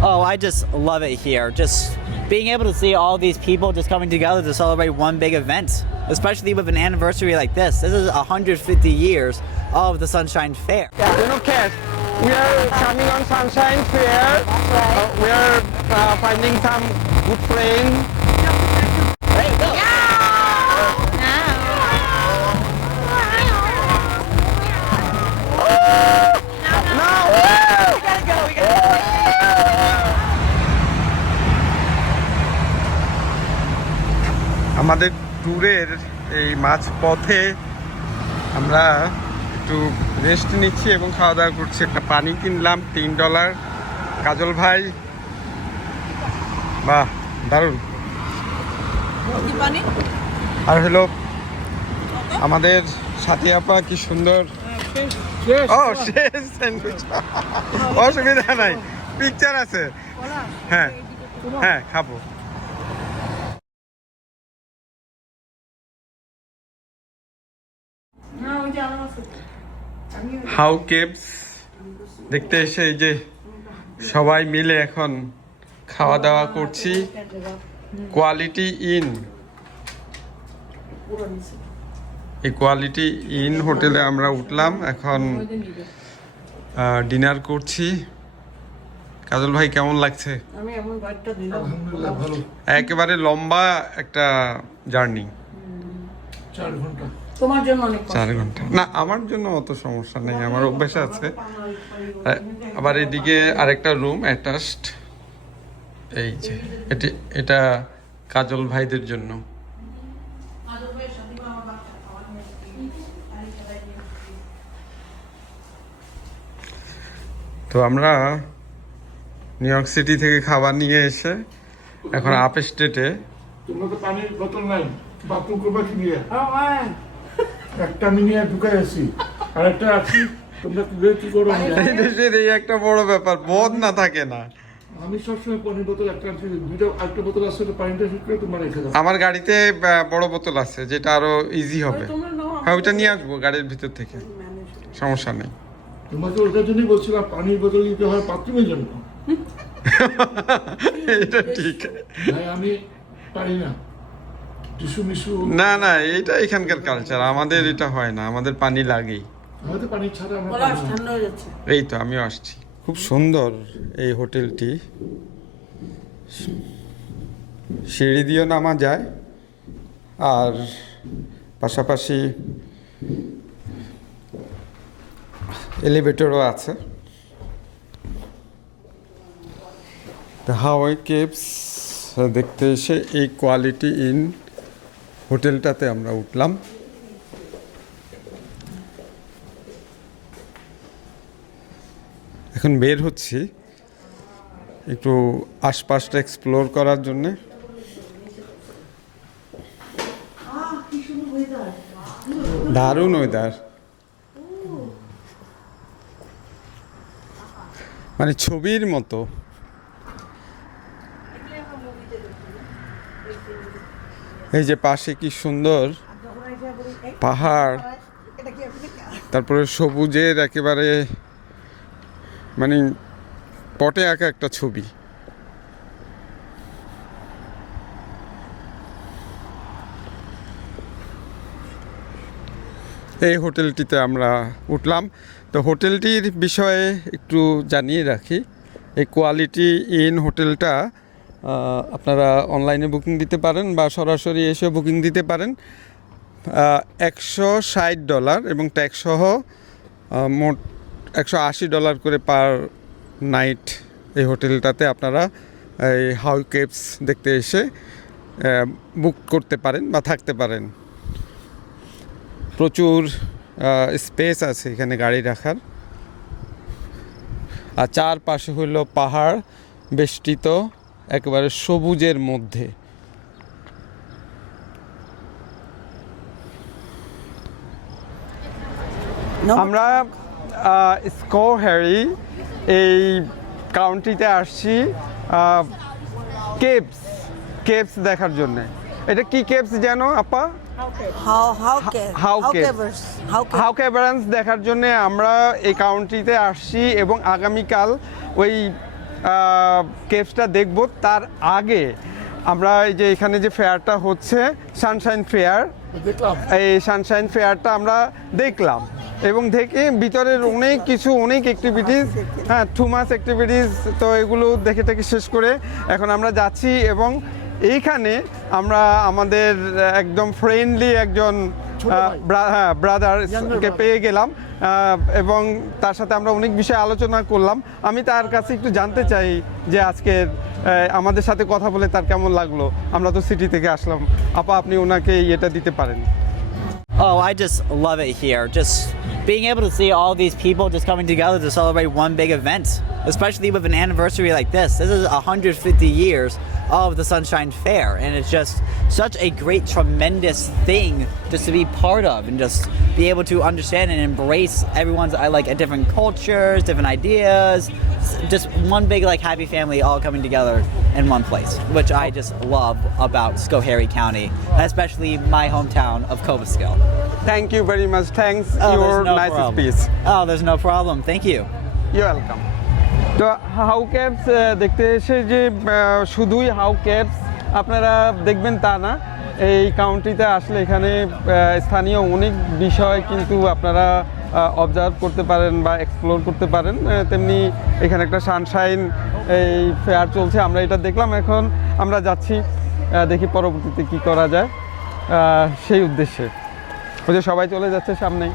Oh, I just love it here. Just being able to see all these people just coming together to celebrate one big event, especially with an anniversary like this. This is 150 years of the Sunshine Fair. Yeah, Kat, we are coming on Sunshine Fair. We are finding some good friends. There you go. আমাদের ট্যুরের এই মাঝ পথে আমরা একটু rest নিচ্ছি এবং খাওয়া দাওয়া করছি। একটা পানি কিনলাম $3। কাজল ভাই, বাহ দারুণ। আর হলো আমাদের সাথী আপা, কি সুন্দর। ও শেষ স্যান্ডউইচ, অসুবিধা নাই, পিকচার আছে। হ্যাঁ হ্যাঁ খাবো। হাউ কেভস দেখতে এসে এই যে সবাই মিলে এখন খাওয়া দাওয়া করছি। কোয়ালিটি ইন, এই কোয়ালিটি ইন হোটেলে আমরা উঠলাম, এখন ডিনার করছি। কাজল ভাই কেমন লাগছে? একেবারে লম্বা একটা জার্নি, 4 ঘন্টা। তোমার জন্য অনেক 4 ঘন্টা না, আমার জন্য অত সমস্যা নেই, আমার অভ্যাস আছে। আবার এদিকে আরেকটা রুম অ্যাটাচড, এই যে এটা কাজল ভাইদের জন্য। তো আমরা নিউ ইয়র্ক সিটি থেকে খাবার নিয়ে এসে এখন আপ স্টেটে। তোমরা তো পানির বোতল নাই, বাথরুম করবা কি নিয়ে? একটা আমি নিয়ে ঢুকে আসি, আর একটা আছি, তোমরা কি করো? এই দেশের এই একটা বড় ব্যাপার, বোধ না থাকে না। আমি সবসময় পানির বোতল একটা আনছি, দুইটা একটা বোতল আছে, পানিটা শেষ করে তোমরা রেখে দাও। আমার গাড়িতে বড় বোতল আছে, যেটা আরো ইজি হবে। হ্যাঁ, ওইটা নিয়ে আসবো গাড়ির ভিতর থেকে, সমস্যা নেই। তোমাকে ওটার জন্যই বলছিলাম, পানির বোতল দিতে হয় বাথরুমের জন্য। এটা ঠিক। ভাই আমি পারি না টিস্যু মিশু। না না, এটা এখানকার কালচার, আমাদের এটা হয় না, আমাদের পানি লাগেই। হয়তো পানি ছাড়া আমরা ঠান্ডা হয়ে যাচ্ছে। এই তো আমিও আসছি। খুব সুন্দর এই হোটেলটি, সিঁড়ি দিয়েও নামা যায়, আর পাশাপাশি এলিভেটরও আছে। দ্য হাওয়াই কেভস দেখতে এসে এই কোয়ালিটি ইন হোটেলটাতে আমরা উঠলাম। এখন বের হচ্ছি একটু আশপাশটা এক্সপ্লোর করার জন্যে। দারুণ ওয়েদার, মানে ছবির মতো। এই যে পাশে কি সুন্দর পাহাড়, তারপরে সবুজের একেবারে মানে পটে আঁকা একটা ছবি। এই হোটেলটিতে আমরা উঠলাম। তো হোটেলটির বিষয়ে একটু জানিয়ে রাখি, এই কোয়ালিটি ইন হোটেলটা আপনারা অনলাইনে বুকিং দিতে পারেন বা সরাসরি এসে বুকিং দিতে পারেন। $160 এবং ট্যাক্স সহ মোট $180 করে পার নাইট এই হোটেলটাতে আপনারা এই হাউ কেভস দেখতে এসে বুক করতে পারেন বা থাকতে পারেন। প্রচুর স্পেস আছে এখানে গাড়ি রাখার, আর চারপাশে হইল পাহাড় বেষ্টিত একেবারে সবুজের মধ্যে। আমরা স্কোহ্যারি এই কাউন্ট্রিতে আসছি কেভস দেখার জন্যে। এটা কি কেভস যেন আপা? হাউ কেভারেন্স দেখার জন্য আমরা এই কাউন্ট্রিতে আসছি এবং আগামীকাল ওই কেভসটা দেখব তার আগে আমরা এই যে এখানে যে ফেয়ারটা হচ্ছে সানশাইন ফেয়ার, দেখলাম এই সানশাইন ফেয়ারটা আমরা দেখলাম এবং দেখে ভিতরের অনেক অ্যাক্টিভিটিস, হ্যাঁ টু মাস অ্যাক্টিভিটিস, তো এগুলো দেখে শেষ করে এখন আমরা যাচ্ছি এবং এইখানে আমরা আমাদের একদম ফ্রেন্ডলি একজন ব্রাদারকে পেয়ে গেলাম এবং তার সাথে আমরা অনেক বিষয়ে আলোচনা করলাম। আমি তার কাছে একটু জানতে চাই যে আজকের আমাদের সাথে কথা বলে তার কেমন লাগলো। আমরা তো সিটি থেকে আসলাম, আপা আপনি ওনাকে এটা দিতে পারেন। Oh, I just love it here. Just being able to see all these people just coming together to celebrate one big event, especially with an anniversary like this. This is 150 years of the Sunshine Fair, and it's just such a great, tremendous thing just to be part of and just be able to understand and embrace everyone's different cultures, different ideas. Just one big happy family all coming together in one place, which I just love about Schoharie County, and especially my hometown of Cobleskill. Thank you very much. Thanks your there's no nice problem. speech. Oh, there's no problem. Thank you. You're welcome. তো how caves দেখতে এসে যে শুধুই how caves আপনারা দেখবেন তা না, এই কাউন্ট্রিতে আসলে এখানে স্থানীয় অনেক বিষয় কিন্তু আপনারা অবজার্ভ করতে পারেন বা এক্সপ্লোর করতে পারেন। তেমনি এখানে একটা সানশাইন এই ফেয়ার চলছে, আমরা এটা দেখলাম, এখন আমরা যাচ্ছি দেখি পরবর্তীতে কি করা যায় সেই উদ্দেশ্যে। ওই যে সবাই চলে যাচ্ছে সামনেই।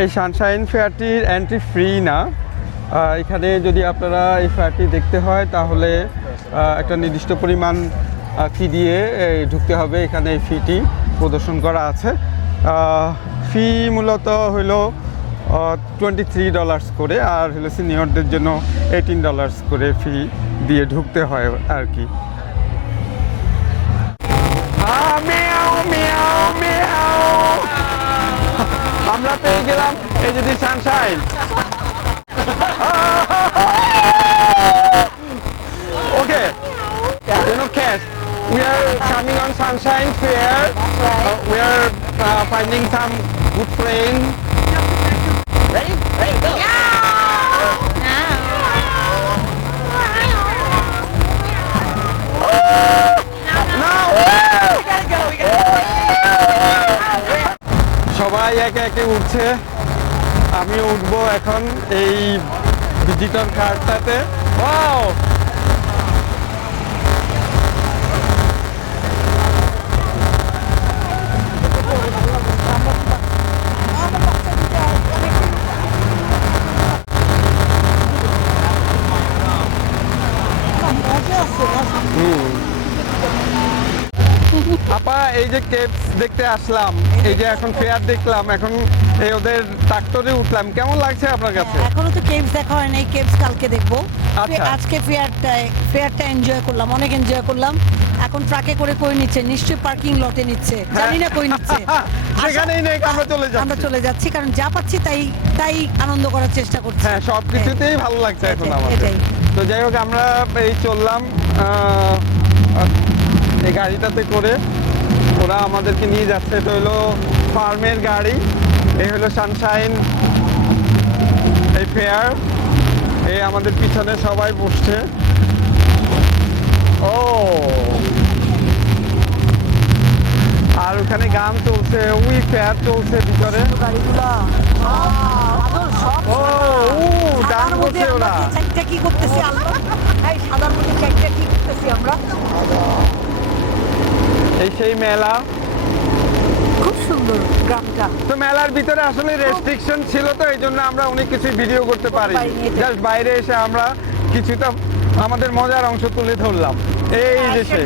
এই সানশাইন ফেয়ারটির এন্ট্রি ফ্রি না, এখানে যদি আপনারা এই ফেয়ারটি দেখতে হয় তাহলে একটা নির্দিষ্ট পরিমাণ ফি দিয়ে ঢুকতে হবে। এখানে এই ফিটি প্রদর্শন করা আছে। ফি মূলত হলো $23 করে, আর হলো সিনিয়রদের জন্য $18 করে ফি দিয়ে ঢুকতে হয় আর কি। আমরা পেয়ে গেলাম এই যদি Sunshine. Okay, Cash, we are coming on Sunshine Fair. We are finding some good friends. Ready? Ready, go. সবাই একে একে উঠছে, আমিও উঠবো এখন এই ভিজিটর কার্ডটাতে। ওয়াও, আপা এই যে কেভস দেখতে আসলাম, এই যে এখন ফেয়ার দেখলাম, এখন এই ওদের ট্রাক্টরে উঠলাম, কেমন লাগছে আপনার কাছে? এখনো তো কেভস দেখা হয় নাই, কেভস কালকে দেখবো। আচ্ছা। আজকে ফেয়ারটা এনজয় করলাম, অনেক এনজয় করলাম। এখন ট্রাকে করে কই নিচ্ছে, নিশ্চয়ই পার্কিং লটে নিচ্ছে, জানি না কই নিচ্ছে। সেখানেই নেই, আমরা আমরা চলে যাচ্ছি, কারণ যা পাচ্ছি তাই আনন্দ করার চেষ্টা করছি। হ্যাঁ, সব কিছুতেই ভালো লাগছে এখন আমাদের। এটাই। তো যাই হোক, আমরা এই চললাম এই গাড়িটাতে করে, ওরা আমাদেরকে নিয়ে যাচ্ছে। এটা হলো ফার্মের গাড়ি, এই হলো সানশাইন এই ফেয়ার। এই আমাদের পিছনে সবাই বসছে। ও, আর ওখানে গান চলছে, ওই ফেয়ার চলছে ভিতরে। ও গান করছে ওরা। কি করতেছি আমরা? এই সাদার মধ্যে চারটা কি করতেছি আমরা? এই সেই মেলা, খুব সুন্দর গ্রামটা। তো মেলার ভিতরে আসলে রেস্ট্রিকশন ছিল, তো এই জন্য আমরা অনেক কিছু ভিডিও করতে পারি। জাস্ট বাইরে এসে আমরা কিছুটা আমাদের মজার অংশ তুলে ধরলাম। এই যে সেই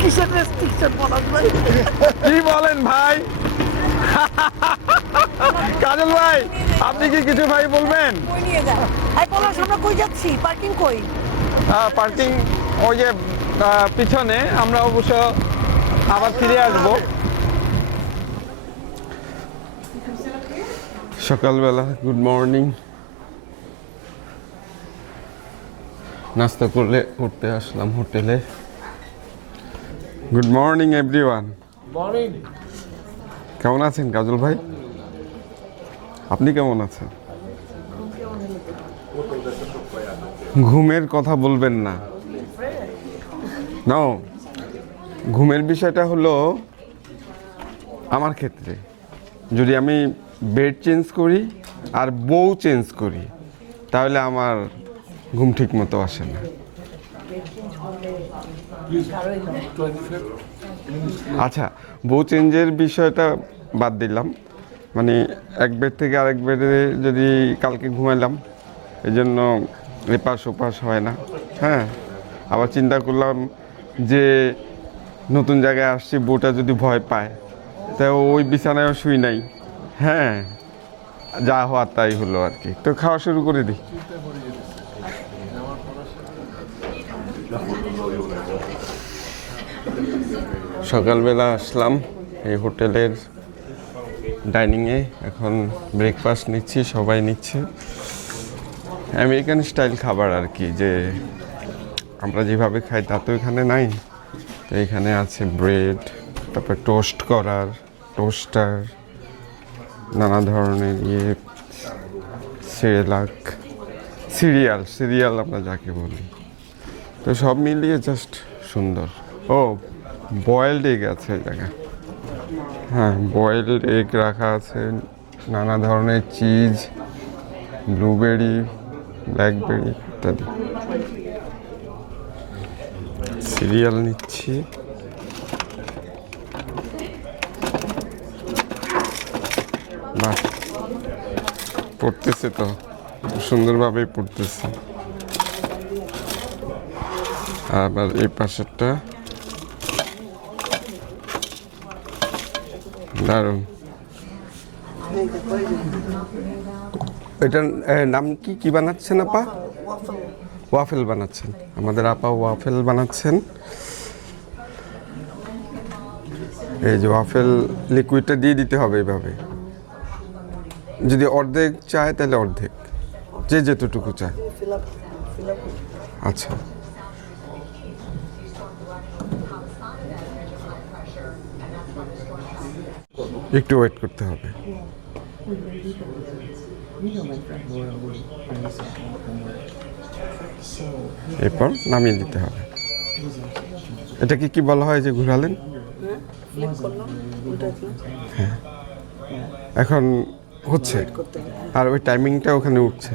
কিসের রেস্ট্রিকশন বলাস ভাই? কি বলেন ভাই? কাজল ভাই, আপনি কি কিছু ভাই বলবেন? কই নিয়ে যা? এই বলাস, আমরা কই যাচ্ছি? পার্কিং কই? পার্কিং ওই যে পিছনে, আমরা অবশ্য আবার ফিরে আসবো। সকালবেলা গুড মর্নিং, নাস্তা করলে উঠতে আসলাম হোটেলে। Good morning everyone. মর্নিং। কেমন আছেন কাজল ভাই? আপনি কেমন আছেন? ঘুমের কথা বলবেন না। নাও, ঘুমের বিষয়টা হলো আমার ক্ষেত্রে যদি আমি বেড চেঞ্জ করি আর বউ চেঞ্জ করি তাহলে আমার ঘুম ঠিক মতো আসে না। আচ্ছা, বউ চেঞ্জের বিষয়টা বাদ দিলাম, মানে এক বেড থেকে আরেক বেডে যদি কালকে ঘুমাইলাম এই জন্য এপাশ ওপাশ হয় না। হ্যাঁ, আবার চিন্তা করলাম যে নতুন জায়গায় আসছি, বউটা যদি ভয় পায় তা ওই বিছানায়ও শুই নাই। হ্যাঁ, যা হওয়ার তাই হলো আর কি। তো খাওয়া শুরু করে দিই। সকালবেলা আসলাম এই হোটেলের ডাইনিংয়ে, এখন ব্রেকফাস্ট নিচ্ছি, সবাই নিচ্ছে আমেরিকান স্টাইল খাবার আর কি, যে আমরা যেভাবে খাই তা তো এখানে নাই। তো এখানে আছে ব্রেড, তারপর টোস্ট করার টোস্টার, নানা ধরনের সিরিয়াল আমরা যাকে বলি। তো সব মিলিয়ে জাস্ট সুন্দর। ও, বয়েলড এগ আছে এই জায়গায়। হ্যাঁ, বয়েলড এগ রাখা আছে, নানা ধরনের চিজ, ব্লুবেরি, ব্ল্যাকবেরি ইত্যাদি। সিরিয়াল নিচ্ছি। বাহ, পড়তেছে তো, সুন্দরভাবেই পড়তেছে। আবার এই পাশেরটা দারুণ। এটার নাম কি বানাচ্ছেন আপা? ওয়াফেল বানাচ্ছেন। আমাদের আপা ওয়াফেল বানাচ্ছেন। এই যে ওয়াফেল লিকুইডটা দিয়ে দিতে হবে এইভাবে। যদি অর্ধেক চায় তাহলে অর্ধেক, যে যেতটুকু চায়। আচ্ছা, একটু ওয়েট করতে হবে। এরপর নামিয়ে দিতে হবে। এটাকে কি বলা হয় যে ঘুরালেন? হ্যাঁ, এখন হচ্ছে আর ওই টাইমিংটা ওখানে উঠছে।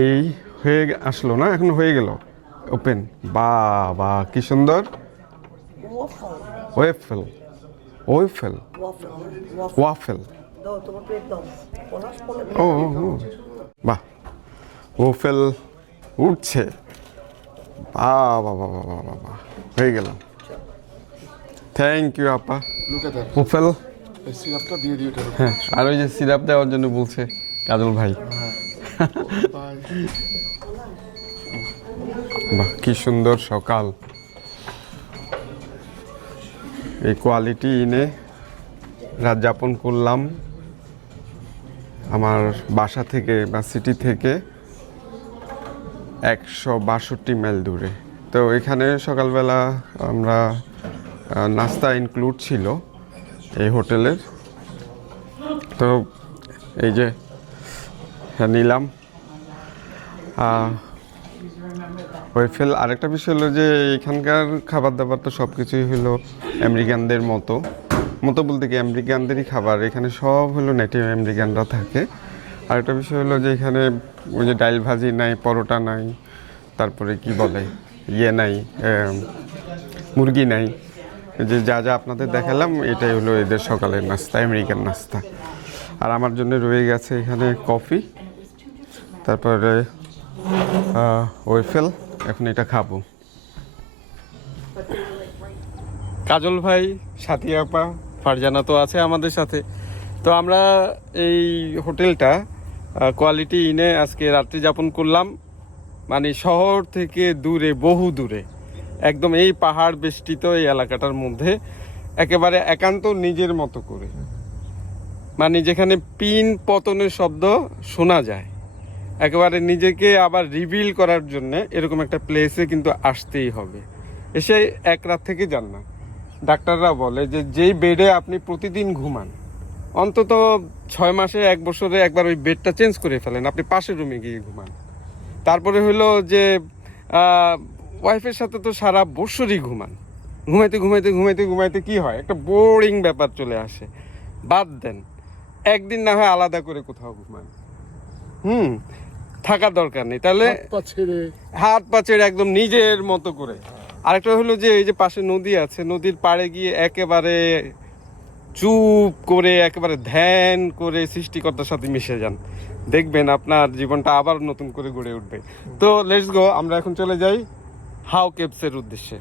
এই হয়ে আসলো না, এখন হয়ে গেল ওপেন। বা কি সুন্দর। Waffle waffle waffle. ও বাহ, ওফেল উঠছে। বাবা হয়ে গেল। থ্যাংক ইউ আপা। ওফেল সিরাপটা দিয়ে দিই এটা। হ্যাঁ, আর ওই যে সিরাপ দেওয়ার জন্য বলছে কাজল ভাই। বাহ, কি সুন্দর সকাল। এই কোয়ালিটি ইনে রাত যাপন করলাম আমার বাসা থেকে বা সিটি থেকে 162 মাইল দূরে। তো এখানে সকালবেলা আমরা নাস্তা ইনক্লুড ছিল এই হোটেলের। তো এই যে নিলাম ওয়েফেল। আরেকটা বিষয় হলো যে এখানকার খাবার দাবার তো সব কিছুই হলো আমেরিকানদের মতো বলতে কি আমেরিকানদেরই খাবার। এখানে সব হলো নেটিভ আমেরিকানরা থাকে। আরেকটা বিষয় হলো যে এখানে ওই যে ডাল ভাজি নাই, পরোটা নাই, তারপরে কি বলে নাই, মুরগি নাই। যে যা আপনাদের দেখালাম এটাই হলো এদের সকালের নাস্তা, আমেরিকান নাস্তা। আর আমার জন্য রয়ে গেছে এখানে কফি, তারপরে ওয়েফেল। এখন এটা খাবো। কাজল ভাই, সাথী আপা, ফারজানা তো আছে আমাদের সাথে। তো আমরা এই হোটেলটা কোয়ালিটি ইনে আজকে রাত্রি যাপন করলাম, মানে শহর থেকে দূরে, বহু দূরে, একদম এই পাহাড় বেষ্টিত এই এলাকাটার মধ্যে, একেবারে একান্ত নিজের মতো করে, মানে যেখানে পিন পতনের শব্দ শোনা যায়, একেবারে নিজেকে আবার রিভিল করার জন্য এরকম একটা প্লেসে কিন্তু আসতেই হবে। এসে এক রাত থেকে যান না। ডাক্তাররা বলে যে যেই বেডে আপনি প্রতিদিন ঘুমান অন্তত 6 মাসে 1 বছরে একবার ওই বেডটা চেঞ্জ করে ফেলেন, আপনি পাশের রুমে গিয়ে ঘুমান। তারপরে হলো যে ওয়াইফের সাথে তো সারা বছরই ঘুমান, ঘুমাইতে ঘুমাইতে ঘুমাইতে ঘুমাইতে কি হয় একটা বোরিং ব্যাপার চলে আসে। বাদ দেন, একদিন না হয় আলাদা করে কোথাও ঘুমান, থাকার দরকার নেই। তাহলে হাত পা ছেড়ে একদম নিজের মতো করে। আরেকটা হলো যে এই যে পাশে নদী আছে, নদীর পাড়ে গিয়ে একেবারে চুপ করে একেবারে ধ্যান করে সৃষ্টিকর্তার সাথে মিশে যান, দেখবেন আপনার জীবনটা আবার নতুন করে গড়ে উঠবে। তো লেটস গো, আমরা এখন চলে যাই হাউ কেভসের উদ্দেশ্যে।